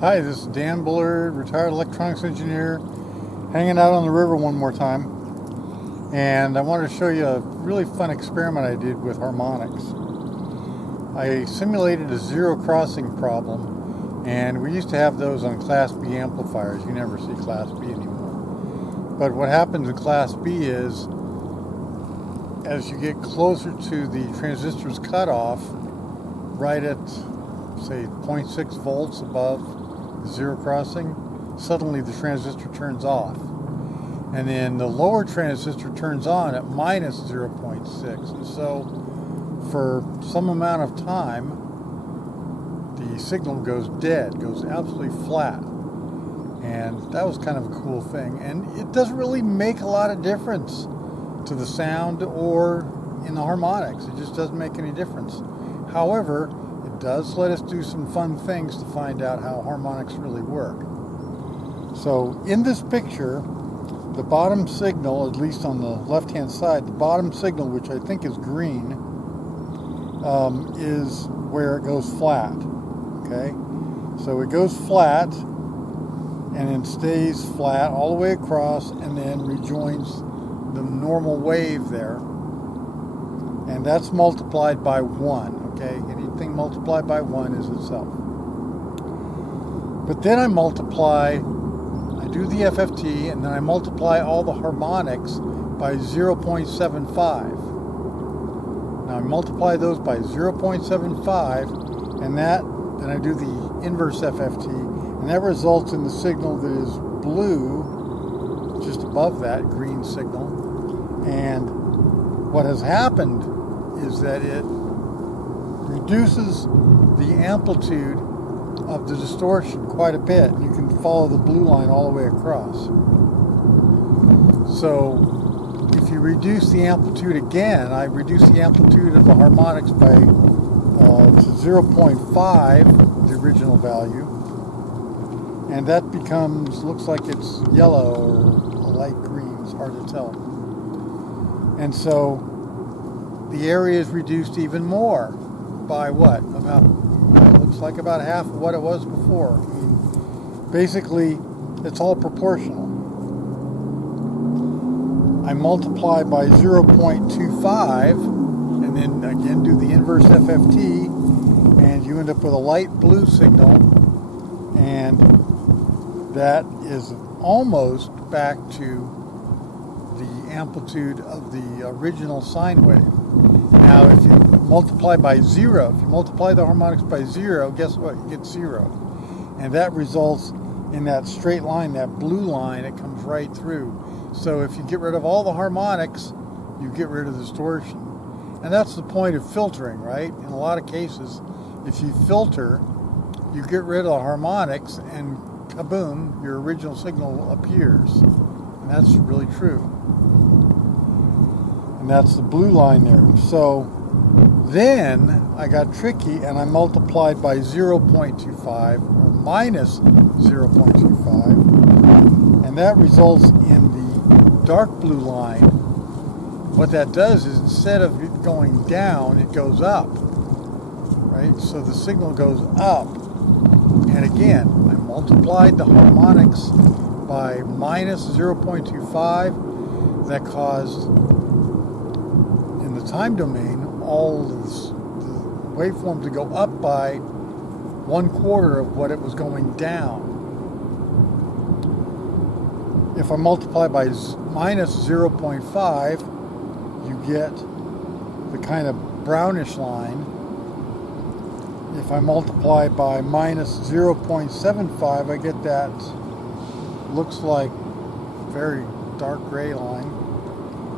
Hi, this is Dan Bullard, retired electronics engineer, hanging out on the river one more time. And I wanted to show you a really fun experiment I did with harmonics. I simulated a zero crossing problem, and we used to have those on Class B amplifiers. You never see Class B anymore. But what happens in Class B is, as you get closer to the transistor's cutoff, right at, say, 0.6 volts above zero crossing, suddenly the transistor turns off. And then the lower transistor turns on at minus 0.6. And so for some amount of time, the signal goes dead, goes absolutely flat. And that was kind of a cool thing. And it doesn't really make a lot of difference to the sound or in the harmonics. It just doesn't make any difference. However, it does let us do some fun things to find out how harmonics really work. So in this picture, the bottom signal, at least on the left-hand side, the bottom signal, which I think is green, is where it goes flat. Okay, so it goes flat and then stays flat all the way across and then rejoins the normal wave there. And that's multiplied by 1. Okay, anything multiplied by 1 is itself. But then I do the FFT, and then I multiply all the harmonics by 0.75. Now I multiply those by 0.75, and then I do the inverse FFT, and that results in the signal that is blue, just above that green signal. And what has happened is that it reduces the amplitude of the distortion quite a bit. You can follow the blue line all the way across. So if you reduce the amplitude again, I reduce the amplitude of the harmonics by to 0.5, the original value, and that looks like it's yellow or a light green. It's hard to tell. And so the area is reduced even more by what? Looks like about half of what it was before. I mean, basically, it's all proportional. I multiply by 0.25, and then again do the inverse FFT, and you end up with a light blue signal, and that is almost back to the amplitude of the original sine wave. Now, if you multiply by 0, if you multiply the harmonics by 0, guess what? You get 0. And that results in that straight line, that blue line, it comes right through. So if you get rid of all the harmonics, you get rid of the distortion. And that's the point of filtering, right? In a lot of cases, if you filter, you get rid of the harmonics, and kaboom, your original signal appears. And that's really true. And that's the blue line there. So then I got tricky and I multiplied by 0.25 or minus 0.25, and that results in the dark blue line. What that does is, instead of it going down, it goes up, right? So the signal goes up, and again, I multiplied the harmonics by minus 0.25. That caused, in the time domain, all the waveform to go up by 1/4 of what it was going down. If I multiply by minus 0.5, you get the kind of brownish line. If I multiply by minus 0.75, I get that looks like very dark gray line.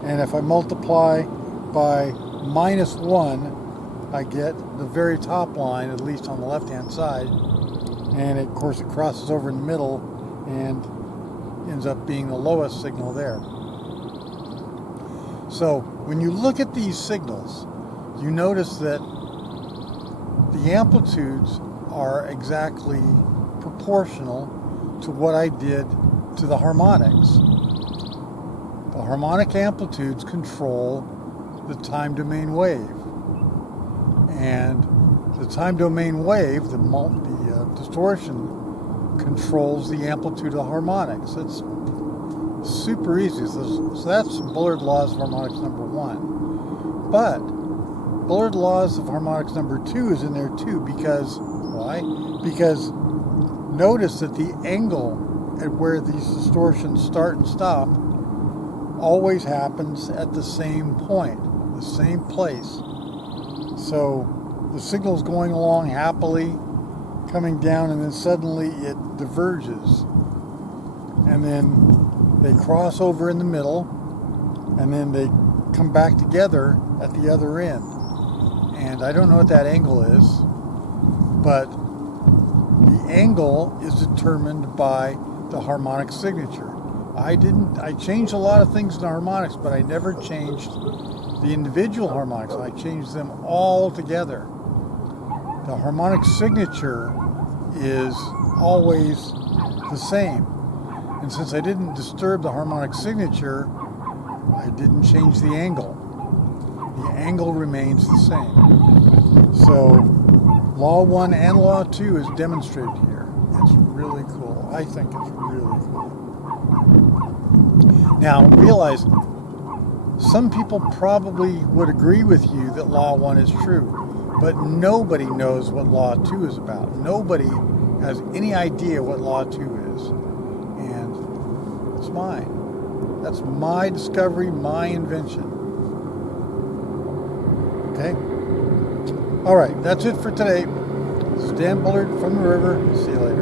And if I multiply by minus 1, I get the very top line, at least on the left-hand side, and of course it crosses over in the middle and ends up being the lowest signal there. So when you look at these signals, you notice that the amplitudes are exactly proportional to what I did to the harmonics. The harmonic amplitudes control the time domain wave. And the time domain wave, the distortion controls the amplitude of harmonics. It's super easy. So that's Bullard Laws of Harmonics number 1. But Bullard Laws of Harmonics number 2 is in there too, because why? Because notice that the angle at where these distortions start and stop always happens at the same point, the same place. So the signal's going along happily, coming down, and then suddenly it diverges. And then they cross over in the middle, and then they come back together at the other end. And I don't know what that angle is, but the angle is determined by the harmonic signature. I changed a lot of things in harmonics, but I never changed the individual harmonics. I changed them all together. The harmonic signature is always the same. And since I didn't disturb the harmonic signature, I didn't change the angle. The angle remains the same. So Law 1 and Law 2 is demonstrated here. It's really cool. I think it's really cool. Now, realize some people probably would agree with you that Law 1 is true, but nobody knows what Law 2 is about. Nobody has any idea what Law 2 is. And it's mine. That's my discovery, my invention. Okay? All right, that's it for today. This is Dan Bullard from the river. See you later.